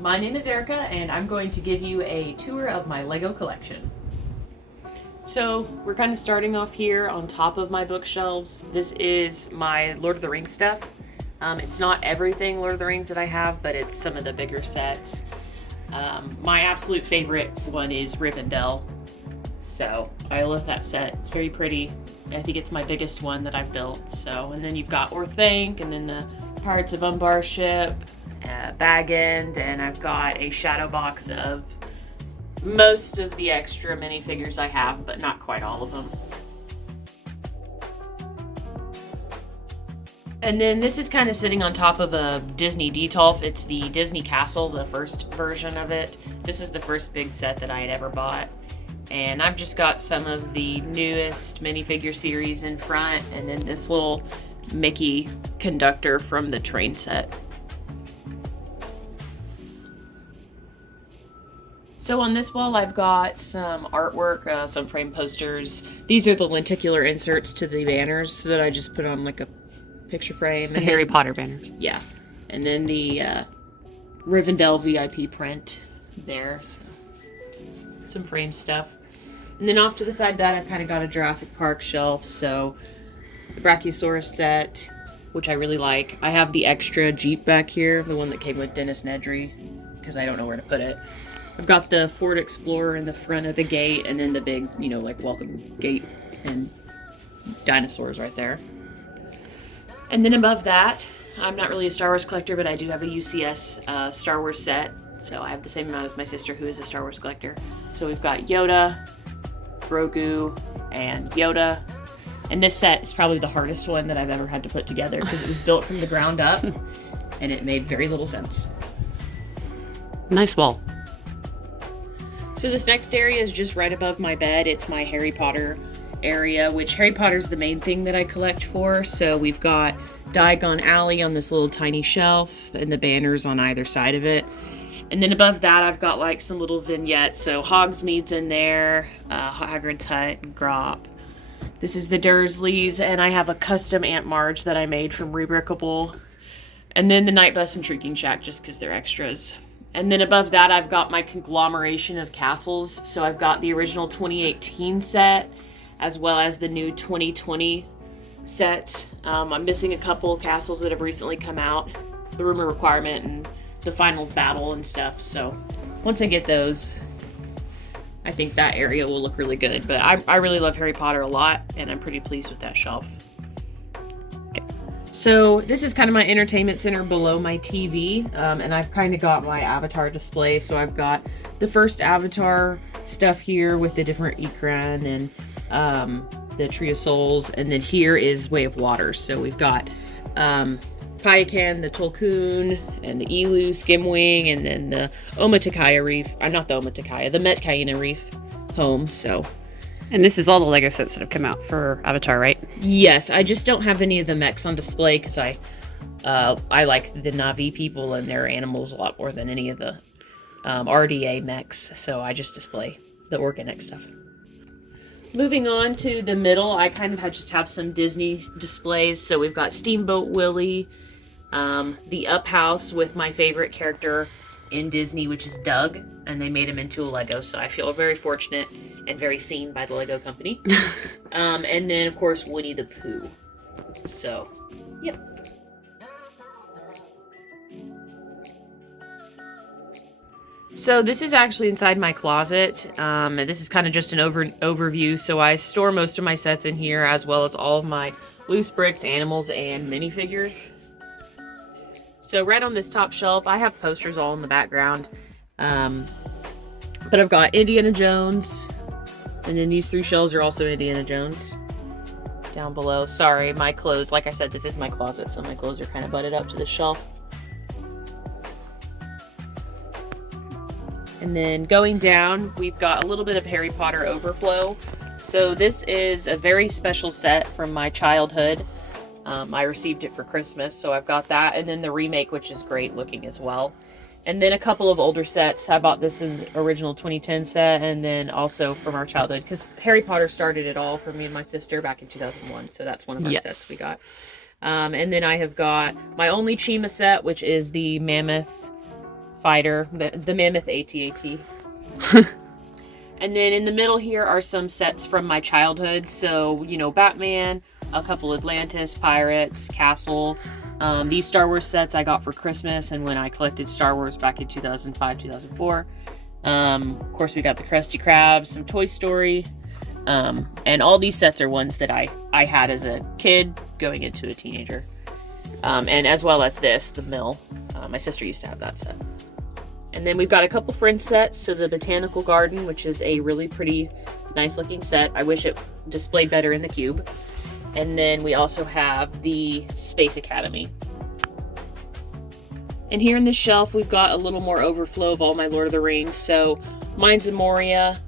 My name is Erica, and I'm going to give you a tour of my Lego collection. So we're kind of starting off here on top of my bookshelves. This is my Lord of the Rings stuff. It's not everything Lord of the Rings that I have, but it's some of the bigger sets. My absolute favorite one is Rivendell. So I love that set. It's very pretty. I think it's my biggest one that I've built. So, and then you've got Orthanc, and then the Pirates of Umbar ship, Bag End, and I've got a shadow box of most of the extra minifigures I have, but not quite all of them. And then this is kind of sitting on top of a Disney Detolf. It's the Disney Castle, the first version of it. This is the first big set that I had ever bought. And I've just got some of the newest minifigure series in front, and then this little Mickey conductor from the train set. So on this wall I've got some artwork, some frame posters. These are the lenticular inserts to the banners that I just put on like a picture frame. The Harry Potter banner. Yeah. And then the Rivendell VIP print there. So some frame stuff. And then off to the side of that I've kind of got a Jurassic Park shelf. So the Brachiosaurus set, which I really like. I have the extra Jeep back here, the one that came with Dennis Nedry, because I don't know where to put it. I've got the Ford Explorer in the front of the gate, and then the big, like welcome gate and dinosaurs right there. And then above that, I'm not really a Star Wars collector, but I do have a UCS Star Wars set. So I have the same amount as my sister, who is a Star Wars collector. So we've got Yoda, Grogu, and Yoda. And this set is probably the hardest one that I've ever had to put together, because it was built from the ground up, and it made very little sense. Nice wall. So this next area is just right above my bed. It's my Harry Potter area, which Harry Potter's the main thing that I collect for. So we've got Diagon Alley on this little tiny shelf, and the banners on either side of it. And then above that I've got like some little vignettes. So Hogsmeade's in there, Hagrid's hut, and Grop. This is the Dursleys, and I have a custom Aunt Marge that I made from Rebrickable. And then the Night Bus and Shrieking Shack, just because they're extras. And then above that, I've got my conglomeration of castles. So I've got the original 2018 set, as well as the new 2020 set. I'm missing a couple of castles that have recently come out, the Rumor Requirement and the Final Battle and stuff. So once I get those, I think that area will look really good. But I really love Harry Potter a lot, and I'm pretty pleased with that shelf. So this is kind of my entertainment center below my TV, and I've kind of got my Avatar display. So I've got the first Avatar stuff here with the different Ikran and the Tree of Souls, and then here is Way of Water. So we've got Kayakan, the Tulkun, and the Elu, Skimwing, and then the Omaticaya Reef. Not the Omaticaya, the Metcalina Reef home. So. And this is all the Lego sets that have come out for Avatar, right? Yes, I just don't have any of the mechs on display because I like the Na'vi people and their animals a lot more than any of the RDA mechs, so I just display the organic stuff. Moving on to the middle, I kind of just have some Disney displays. So we've got Steamboat Willie, the Up House with my favorite character in Disney, which is Doug, and they made him into a Lego, so I feel very fortunate and very seen by the Lego company. And then, of course, Winnie the Pooh. So, yep. So this is actually inside my closet, and this is kind of just an overview. So I store most of my sets in here, as well as all of my loose bricks, animals, and minifigures. So right on this top shelf, I have posters all in the background. But I've got Indiana Jones, and then these three shelves are also Indiana Jones down below. Sorry, my clothes, like I said, this is my closet, so my clothes are kind of butted up to the shelf. And then going down, we've got a little bit of Harry Potter overflow. So this is a very special set from my childhood. I received it for Christmas, so I've got that. And then the remake, which is great looking as well. And then a couple of older sets. I bought this in the original 2010 set, and then also from our childhood, because Harry Potter started it all for me and my sister back in 2001. So that's one of our sets we got. And then I have got my only Chima set, which is the Mammoth fighter, the Mammoth AT-AT. And then in the middle here are some sets from my childhood. So, you know, Batman, a couple Atlantis, Pirates, Castle. These Star Wars sets I got for Christmas and when I collected Star Wars back in 2005, 2004. Of course, we got the Krusty Krabs, some Toy Story. And all these sets are ones that I had as a kid going into a teenager. And as well as this, the mill. My sister used to have that set. And then we've got a couple friend sets. So the Botanical Garden, which is a really pretty, nice looking set. I wish it displayed better in the cube. And then we also have the Space Academy. And here in this shelf, we've got a little more overflow of all my Lord of the Rings. So Mines of Moria,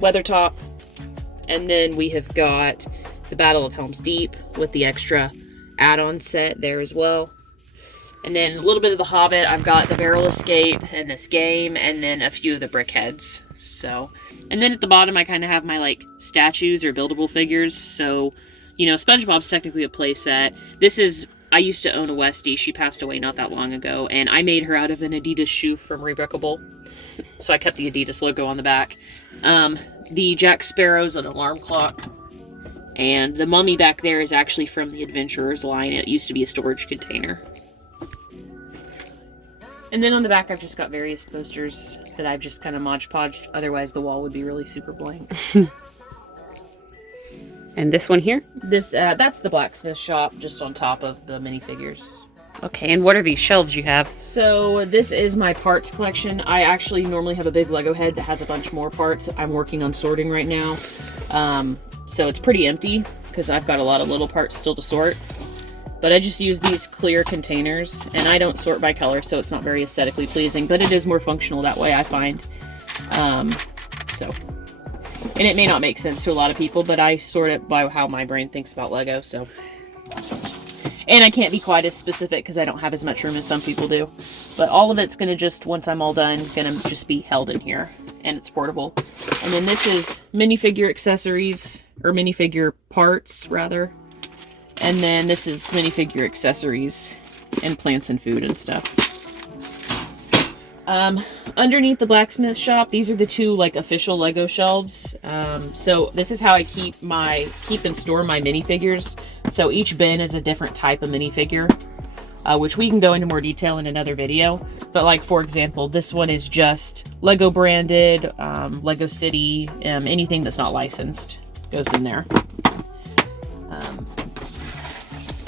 Weathertop, and then we have got the Battle of Helm's Deep with the extra add-on set there as well. And then a little bit of the Hobbit. I've got the Barrel Escape and this game, and then a few of the Brickheads. So, and then at the bottom I kind of have my like statues or buildable figures. So, you know, SpongeBob's technically a play set. This is, I used to own a Westie. She passed away not that long ago, and I made her out of an Adidas shoe from Rebrickable. So I kept the Adidas logo on the back. The Jack Sparrow's an alarm clock. And the mummy back there is actually from the Adventurers line. It used to be a storage container. And then on the back, I've just got various posters that I've just kind of Mod Podged. Otherwise, the wall would be really super blank. And this one here? This that's the Blacksmith Shop, just on top of the minifigures. Okay, and what are these shelves you have? So this is my parts collection. I actually normally have a big Lego head that has a bunch more parts. I'm working on sorting right now. So it's pretty empty because I've got a lot of little parts still to sort. But I just use these clear containers, and I don't sort by color, so it's not very aesthetically pleasing, but it is more functional that way, I find. And it may not make sense to a lot of people, but I sort it by how my brain thinks about Lego, so. And I can't be quite as specific because I don't have as much room as some people do. But all of it's going to just, once I'm all done, going to just be held in here, and it's portable. And then this is minifigure accessories, or minifigure parts, rather. And then this is minifigure accessories and plants and food and stuff. Underneath the Blacksmith Shop, these are the two like official Lego shelves. So this is how I keep and store my minifigures. So each bin is a different type of minifigure, which we can go into more detail in another video. But like, for example, this one is just Lego branded, Lego City, anything that's not licensed goes in there.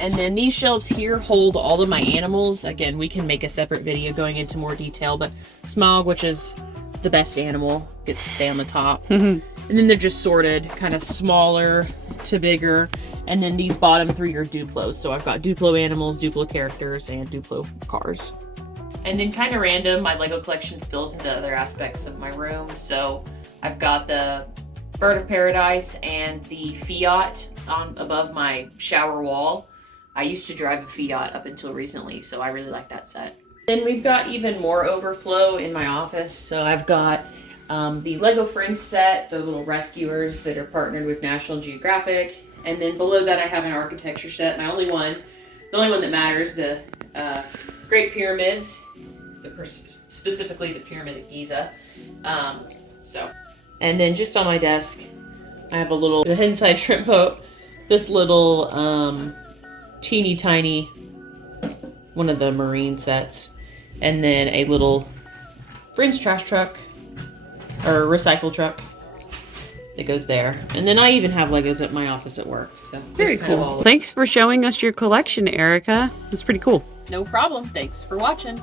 And then these shelves here hold all of my animals. Again, we can make a separate video going into more detail, but Smaug, which is the best animal, gets to stay on the top. And then they're just sorted, kind of smaller to bigger. And then these bottom three are Duplos. So I've got Duplo animals, Duplo characters, and Duplo cars. And then kind of random, my Lego collection spills into other aspects of my room. So I've got the Bird of Paradise and the Fiat above my shower wall. I used to drive a Fiat up until recently, so I really like that set. Then we've got even more overflow in my office. So I've got the Lego Friends set, the little rescuers that are partnered with National Geographic. And then below that I have an architecture set, the only one that matters, the Great Pyramids, specifically the Pyramid of Giza. And then just on my desk, I have the inside shrimp boat, this little teeny tiny one of the marine sets, and then a little Friends trash truck or recycle truck that goes there. And then I even have Legos at my office at work. So very cool. Thanks for showing us your collection, Erica. It's pretty cool. No problem. Thanks for watching.